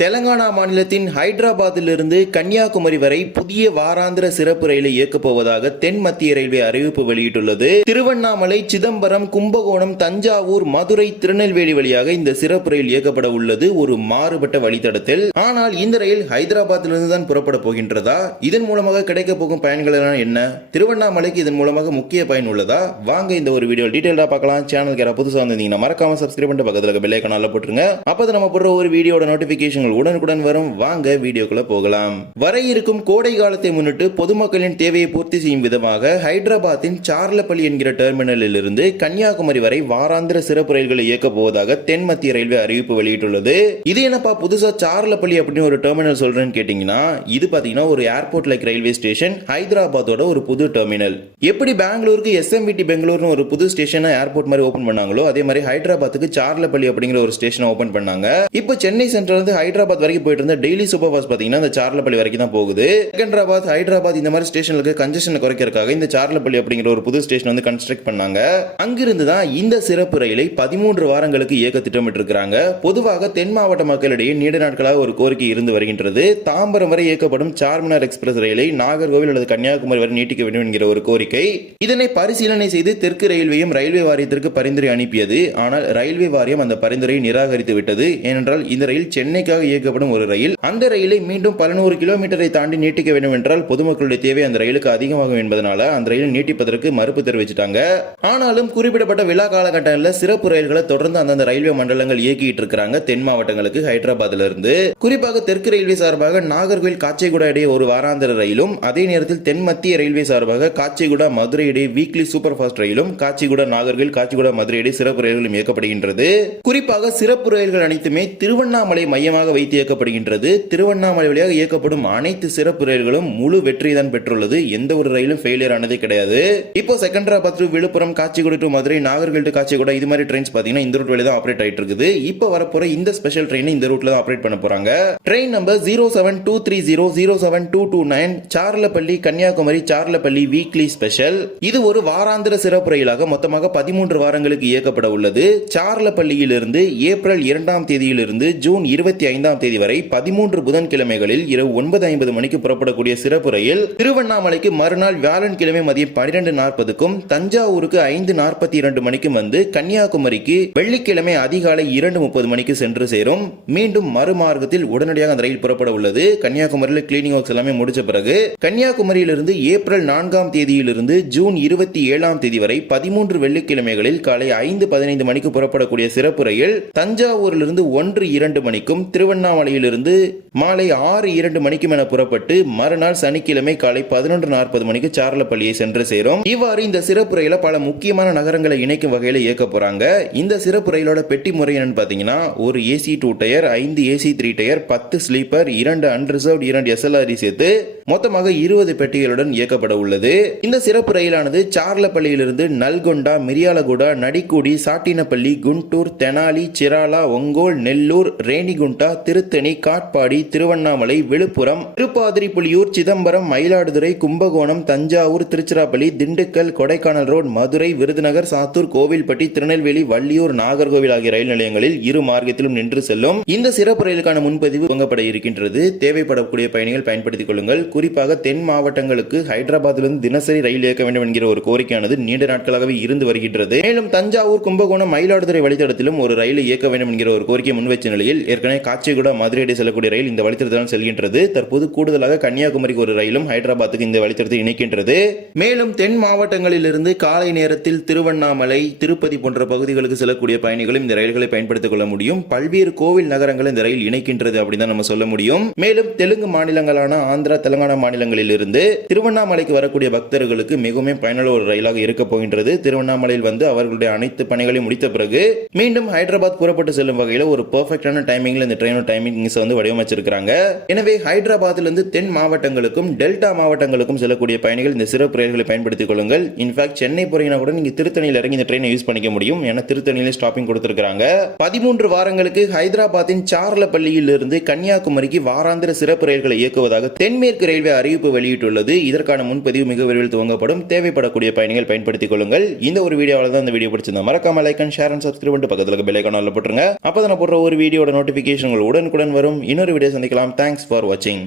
தெலங்கானா மாநிலத்தின் ஹைதராபாத்திலிருந்து கன்னியாகுமரி வரை புதிய வாராந்திர சிறப்பு ரயிலை இயக்கப் போவதாக தென் மத்திய ரயில்வே அறிவிப்பு வெளியிட்டுள்ளது. திருவண்ணாமலை சிதம்பரம் கும்பகோணம் தஞ்சாவூர் மதுரை திருநெல்வேலி வழியாக இந்த சிறப்பு ரயில் இயக்கப்பட உள்ளது. ஒரு மாறுபட்ட வழித்தடத்தில். ஆனால் இந்த ரயில் ஹைதராபாத்திலிருந்து தான் புறப்பட போகின்றதா? இதன் மூலமாக கிடைக்க போகும் பயன்கள் என்ன? திருவண்ணாமலைக்கு இதன் மூலமாக முக்கிய பயன் உள்ளதா? வாங்க இந்த ஒரு வீடியோ டீடைலா பார்க்கலாம். சேனலுக்கு யாராவது புதுசாக வந்திருந்தீங்கன்னா மறக்காம சப்ஸ்கிரைப் பண்ணிட்டு பக்கத்தில் பெல் போட்டுருங்க. அப்போ நம்ம போடுற ஒரு வீடியோட நோட்டிபிகேஷன் உடனுக்குடன் வரும். வாங்க வீடியோக்குள்ள போகலாம். வர இருக்கும் கோடை காலத்தை முன்னிட்டு பொதுமக்களின் தேவையை பூர்த்தி செய்யும் விதமாக ஹைதராபாத்தின் சார்லப்பள்ளி என்கிற டெர்மினலில் இருந்து கன்னியாகுமரி வரை வாராந்திர சிறப்பு ரயில்களை இயக்க போவதாக தென் மத்திய ரயில்வே அறிவிப்பு வெளியிட்டுள்ளது. இது என்னப்பா புதுசா சார்லப்பள்ளி அப்படின்னு ஒரு டெர்மினல் சொல்றேன்னு கேட்டீங்கன்னா இது பாத்தீங்கன்னா ஒரு ஏர்போர்ட் லைக் ரயில்வே ஸ்டேஷன் ஹைதராபாத்தோட ஒரு புது டெர்மினல் எப்படி பெங்களூருக்கு எஸ்எம்விடி பெங்களூர்னு ஒரு புது ஸ்டேஷனை ஏர்போர்ட் மாதிரி ஓபன் பண்ணாங்களோ அதே மாதிரி ஹைதராபாத்துக்கு சார்லப்பள்ளி அப்படிங்கிற ஒரு ஸ்டேஷனை ஓபன் பண்ணாங்க. இப்போ சென்னை சென்ட்ரல் வந்து ஹைதராபாத் வரைக்கும் போயிட்டு இருந்த டெய்லி சூப்பர் ஃபாஸ்ட் பார்த்தீங்கன்னா இந்த சார்லப்பள்ளி வரைக்கும் தான் போகுது. செகண்டராபாத் ஹைதராபாத் இந்த மாதிரி ஸ்டேஷனுக்கு கன்ஜெஷனை குறைக்கிறதுக்காக இந்த சார்லப்பள்ளி அப்படிங்கிற ஒரு புது ஸ்டேஷன் வந்து கன்ஸ்ட்ரக்ட் பண்ணாங்க. அங்கிருந்து தான் இந்த சிறப்பு ரயிலை பதிமூன்று வாரங்களுக்கு இயக்க திட்டமிட்டு இருக்கிறாங்க பொதுவாக தென் மாவட்ட மக்களிடையே நீண்ட நாட்களாக ஒரு கோரிக்கை இருந்து வருகின்றது. தாம்பரம் வரை இயக்கப்படும் சார்மினார் எக்ஸ்பிரஸ் ரயிலை நாகர்கோவில் அல்லது கன்னியாகுமரி வரை நீட்டிக்க வேண்டும் என்கிற ஒரு கோரிக்கை. இதனை பரிசீலனை செய்து தெற்கு ரயில்வேயும் ரயில்வே வாரியத்திற்கு பரிந்துரை அனுப்பியது. ஆனால் ரயில்வே வாரியம் அந்த பரிந்துரையை நிராகரித்து விட்டது. ஏனென்றால் இந்த ரயில் சென்னைக்காக இயக்கப்படும் ஒரு ரயில். அந்த ரயிலை மீண்டும் பல நூறு கிலோமீட்டரை தாண்டி நீட்டிக்க வேண்டும் என்றால் பொதுமக்களுடைய தேவை அந்த ரயிலுக்கு அதிகமாகும் என்பதனால அந்த ரயிலை நீட்டிப்பதற்கு மறுப்பு தெரிவிச்சிட்டாங்க. ஆனாலும் குறிப்பிடப்பட்ட விழா காலகட்டங்களில் சிறப்பு ரயில்களை தொடர்ந்து அந்தந்த ரயில்வே மண்டலங்கள் இயக்கிட்டு இருக்கிறாங்க தென் மாவட்டங்களுக்கு ஹைதராபாத்ல இருந்து குறிப்பாக தெற்கு ரயில்வே சார்பாக நாகர்கோவில் காச்சைகுடா இடையே ஒரு வாராந்திர ரயிலும் அதே நேரத்தில் தென் மத்திய ரயில்வே சார்பாக காச்சிகுடா மதுரை இடையே வீக்லி சூப்பர் ஃபாஸ்ட் ரயிலும் காச்சிகுடா நாகர்கோவில் காச்சிகுடா மதுரை இடையே சிறப்பு ரயில்களும் இயக்கப்படுகின்றது. குறிப்பாக சிறப்பு ரயில்கள் அனைத்துமே திருவண்ணாமலை மையமாக வைத்து இயக்கப்படுகின்றது திருவண்ணாமலை வழியாக இயக்கப்படும் அனைத்து சிறப்பு ரயில்களும் முழு வெற்றி தான் பெற்றுள்ளது. எந்த ஒரு ரயிலும் ஃபெயிலியர் ஆனதே கிடையாது. இப்போ Secunderabad to Villupuram Kacheguda to Madurai Nagercoil to Kacheguda இது மாதிரி ட்ரெயின்ஸ் பாத்தீங்கன்னா இந்த ரூட் வழி தான் ஆப்ரேட் ஆயிட்டு இருக்குது. இப்போ வரப்போற இந்த ஸ்பெஷல் ட்ரெயின் இந்த ரூட்ல தான் ஆப்ரேட் பண்ண போறாங்க. Train number zero seven two three zero zero seven two two nine Cherlapalli Kanyakumari Cherlapalli weekly special இது ஒரு வாராந்திர சிறப்பு ரயிலாக மொத்தமாக பதிமூன்று வாரங்களுக்கு இயக்கப்பட உள்ளது. சார்லப்பள்ளியிலிருந்து ஏப்ரல் இரண்டாம் தேதியிலிருந்து ஜூன் இருபத்தி ஐந்தாம் ஐந்தாம் தேதி வரை பதிமூன்று புதன்கிழமைகளில் இரவு ஒன்பது ஐம்பது மணிக்கு புறப்படக்கூடிய சிறப்பு ரயில் திருவண்ணாமலைக்கு மறுநாள் வியாழன்கிழமை மதியம் பனிரெண்டு நாற்பதுக்கும் தஞ்சாவூருக்கு ஐந்து நாற்பத்தி இரண்டு மணிக்கும் வந்து கன்னியாகுமரிக்கு வெள்ளிக்கிழமை அதிகாலை இரண்டு முப்பது மணிக்கு சென்று சேரும். மீண்டும் மறுமார்க்கத்தில் உடனடியாக அந்த ரயில் புறப்பட உள்ளது. கன்னியாகுமரியில் கிளீனிங் ஒர்க்ஸ் எல்லாமே முடிச்ச பிறகு கன்னியாகுமரியிலிருந்து ஏப்ரல் நான்காம் தேதியிலிருந்து ஜூன் இருபத்தி ஏழாம் தேதி வரை பதிமூன்று வெள்ளிக்கிழமைகளில் காலை ஐந்து பதினைந்து மணிக்கு புறப்படக்கூடிய சிறப்பு ரயில் தஞ்சாவூரிலிருந்து ஒன்று இரண்டு மணிக்கும் திரு திருவண்ணாமலையிலிருந்து மாலை ஆறு இரண்டு மணிக்கு என புறப்பட்டு மறுநாள் சனிக்கிழமை காலை பதினொன்று நாற்பது மணிக்கு சாரலப்பள்ளியை சென்று சேரும். இவ்வாறு இந்த சிறப்பு ரயில பல முக்கியமான நகரங்களை இணைக்கும் வகையில் இயக்க போறாங்க. இந்த சிறப்பு ரயிலோட பெட்டி முறை என்னன்னு பாத்தீங்கன்னா ஒரு ஏசி டூ டயர் ஐந்து ஏசி த்ரீ டயர் பத்து ஸ்லீப்பர் இரண்டு அன்ரிசர்வ் இரண்டு எஸ்எல்ஆரி சேர்த்து மொத்தமாக இருபது பெட்டிகளுடன் இயக்கப்பட உள்ளது. இந்த சிறப்பு ரயிலானது சார்லப்பள்ளியிலிருந்து நல்கொண்டா மிரியாலகுடா நடிக்குடி சாட்டினப்பள்ளி குண்டூர் தெனாலி சிராலா ஒங்கோல் நெல்லூர் ரேணிகுண்டா திருத்தணி காட்பாடி திருவண்ணாமலை விழுப்புரம் திருப்பாதிரிப்புலியூர் சிதம்பரம் மயிலாடுதுறை கும்பகோணம் தஞ்சாவூர் திருச்சிராப்பள்ளி திண்டுக்கல் கொடைக்கானல் ரோடு மதுரை விருதுநகர் சாத்தூர் கோவில்பட்டி திருநெல்வேலி வள்ளியூர் நாகர்கோவில் ஆகிய ரயில் நிலையங்களில் இரு மார்க்கத்திலும் நின்று செல்லும். இந்த சிறப்பு ரயிலுக்கான முன்பதிவு துவங்கப்பட இருக்கின்றது. தேவைப்படக்கூடிய பயணிகள் பயன்படுத்திக் கொள்ளுங்கள். குறிப்பாக தென் மாவட்டங்களுக்கு ஹைதராபாத்திலிருந்து தினசரி ரயில் இயக்க வேண்டும் என்கிற ஒரு கோரிக்கையானது நீண்ட நாட்களாகவே இருந்து வருகின்றது. மேலும் தஞ்சாவூர் கும்பகோணம் மயிலாடுதுறை வழித்தடத்திலும் ஒரு ரயிலை இயக்க வேண்டும் என்கிற ஒரு கோரிக்கை முன்வைச்ச நிலையில் ஏற்கனவே காட்சி மதுரை இடையே செல்லக்கூடிய ரயில் இந்த வழித்தடத்தில் செல்கின்றது. தற்போது கூடுதலாக கன்னியாகுமரிக்கு ஒரு ரயிலும் ஹைதராபாத்துக்கு இந்த வழித்தடத்தை இணைக்கின்றது. மேலும் தென் மாவட்டங்களிலிருந்து காலை நேரத்தில் திருவண்ணாமலை திருப்பதி போன்ற பகுதிகளுக்கு செல்லக்கூடிய பயணிகளும் இந்த ரயில்களை பயன்படுத்திக் கொள்ள முடியும். பல்வேறு கோவில் நகரங்களை இந்த ரயில் இணைக்கின்றது அப்படின்னு தான் நம்ம சொல்ல முடியும். மேலும் தெலுங்கு மாநிலங்களான ஆந்திரா தெலுங்கானா மாநிலங்களில் இருந்து திருவண்ணாமலைக்கு வரக்கூடிய பக்தர்களுக்கு மிகவும் பயனுள்ள ஒரு ரயிலாக இருக்க போகின்றது. திருவண்ணாமலையில் வந்து அவர்களுடைய அனைத்து பணிகளையும் முடித்த பிறகு மீண்டும் ஹைதராபாத் புறப்பட்டு செல்லும் வகையில் ஒரு பெர்ஃபெக்டான டைமிங்ல இந்த ட்ரெயின் ட்ரெயினோட டைமிங்ஸ் வந்து வடிவமைச்சிருக்கிறாங்க. எனவே ஹைதராபாத்திலிருந்து தென் மாவட்டங்களுக்கும் டெல்டா மாவட்டங்களுக்கும் செல்லக்கூடிய பயணிகள் இந்த சிறப்பு ரயில்களை பயன்படுத்திக் கொள்ளுங்கள். இன்ஃபேக்ட் சென்னை போறீங்கன்னா கூட நீங்க திருத்தணியில் இறங்கி இந்த ட்ரெயினை யூஸ் பண்ணிக்க முடியும். ஏன்னா திருத்தணியில ஸ்டாப்பிங் கொடுத்துருக்காங்க பதிமூன்று வாரங்களுக்கு ஹைதராபாத்தின் சார்லப்பள்ளியிலிருந்து கன்னியாகுமரிக்கு வாராந்திர சிறப்பு ரயில்களை இயக்குவதாக தென்மேற்கு ரயில்வே அறிவிப்பு வெளியிட்டுள்ளது. இதற்கான முன்பதிவு மிக விரைவில் துவங்கப்படும். தேவைப்படக்கூடிய பயணிகள் பயன்படுத்திக் கொள்ளுங்கள். இந்த ஒரு வீடியோவில் தான் இந்த வீடியோ பிடிச்சிருந்தா மறக்காம like and share and subscribe பண்ணிட்டு பக்கத்தில் பெல் ஐக்கான போட்டுருங்க. அப்போ நான் போடுற ஒரு வீடியோட நோட்டிஃபிகேஷன் உடனுக்குடன் வரும். இன்னொரு வீடியோ சந்திக்கலாம். தேங்க்ஸ் ஃபார் வாட்சிங்